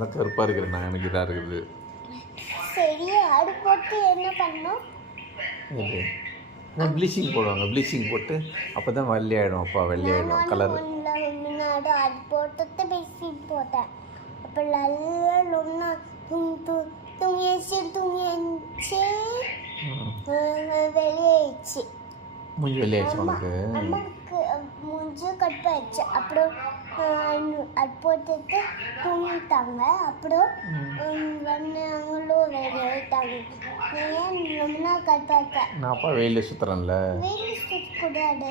நான் தான் கருப்பாக இருக்கிறேன் நான் எனக்கு இதாக இருக்குது. சரி ஆடு போட்டு என்ன பண்ணோம் இது ப்ளீச்சிங் போடுவாங்க? ப்ளீச்சிங் போட்டு அப்போ தான் வெள்ளையாயிடும் அப்பா வெள்ளையாயிடும் கலர் அது போட்டுட்டு பேசி போட்டேன். அப்போ நல்லா லொன்னா துணி துணியச்சு துணியச்சு வெளியாயிடுச்சு. மூஞ்சி வெள்ளையாயிடுச்சு உனக்கு. மூஞ்சி கட்டாயிடுச்சு அப்புறம் அஹ், அது போட்டுட்டு தூங்கிட்டாங்க அப்புறம் வந்தாங்களும் வெளியாயிட்டாங்க ஏன் ரொம்ப கட்டாக்க நான் அப்பா வெயிலில் சுற்றுறேன்ல வெயில் சுத்தக்கூடாது.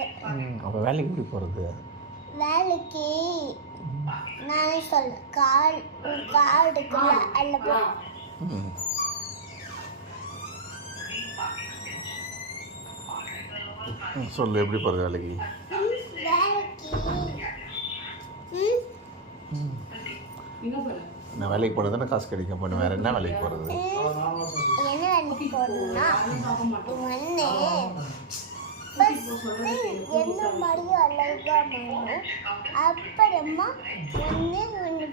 அப்போ வேலைக்கு எப்படி போகிறது வேலைக்கு நானே சொல்ல கால் கால் எடுக்கல அல்ல போ. சொல்லு எப்படி போகிறது வேலைக்கு ம் நான் வேலைக்கு போகிறது தானே காசு கிடைக்கும். பண்ணு வேறு என்ன வேலைக்கு போகிறது என்ன வேலைக்கு போகணும்னா என்ன மாதிரி அழகா பண்ணணும் அப்புறமா வந்து ஒன்று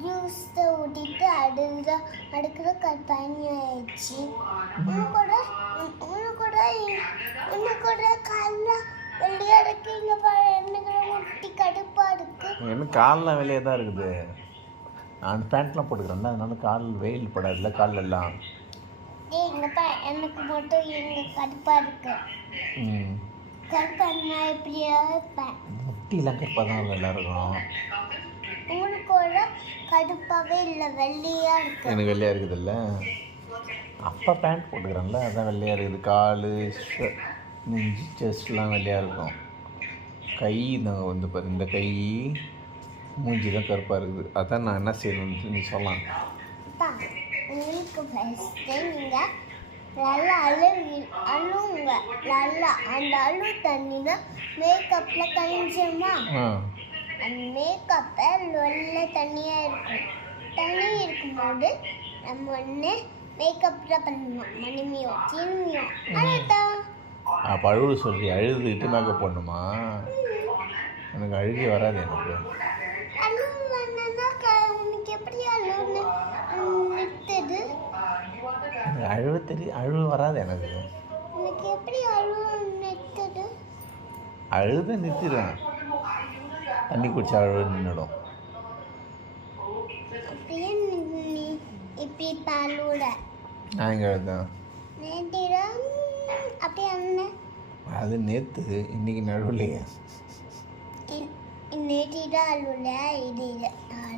ஜூஸை ஊட்டிட்டு அடுத்த அடுக்கிற கட்டாணி ஆயிடுச்சு இன்னும் கூட இன்னும் கூட இன்னும் கூட காலைல வெளியே இருக்கீங்க பாரு எனக்கு முட்டி கடுப்பா இருக்கு. எனக்கு காலில் வெளியே தான் இருக்குது. நான் பேண்ட்லாம் போட்டுக்கிறேன்ல அதனால கால் வெயில் படாதுல்ல கால்ல எல்லாம் ஏய் இங்க பா எனக்கு மட்டும் இங்க கடுப்பா இருக்கு. ம். கடுப்பா நான் எப்படியா இருப்பேன். முட்டிலாம் கருப்பாக தான் இருக்கும் எல்லாருக்கும். உங்களுக்கு கூட கடுப்பாவே இல்லை வெள்ளையா இருக்கு. எனக்கு வெள்ளையாக இருக்குதுல்ல. அப்பா பேண்ட் போட்டுக்கிறேன்ல அதான் வெள்ளையாக இருக்குது. கால் நெஞ்சு செஸ்ட்லாம் வெள்ளையாக இருக்கும். கை நாங்கள் வந்து பாரு இந்த கை. மூஞ்சி தான் கருப்பாக இருக்குது. அதான் நான் என்ன செய்யணும்னு நீ சொல்லலாம். உங்களுக்கு ஃபஸ்ட்டு நீங்க நல்லா அழுவி அழுவுங்க. நல்லா அந்த அழு தண்ணி தான் மேக்கப்பில் கழிஞ்சோமா? அந்த மேக்கப்பை நல்ல தண்ணியாக இருக்கும். தண்ணி இருக்கும்போது நம்ம ஒன்று மேக்கப்பில் பண்ணணும். மணிமியோ சீனியோ அதான் அப்போ அழுவு அழுதுகிட்டு மேக்கப் போடணுமா எனக்கு அழுகி வராது எனக்கு. அழுவு உனக்கு எப்படி அழுவுன்னு எனக்கு அழுவ தெரியும் அழுவு வராது எனக்கு. உனக்கு எப்படி அழுவு நிறுத்துது அழுத நிறுத்திடுவேன். தண்ணி குடிச்சா அழுவு நின்றுடும். அப்படியே நீ இப்படி பாலூட நான் எங்கே நேத்திரம் அப்படியே அண்ணன் அது நேற்று இன்னைக்கு நடுவுலையே മുന്നേറ്റിയിട്ടാളുടെ ഐഡിയിലാണ്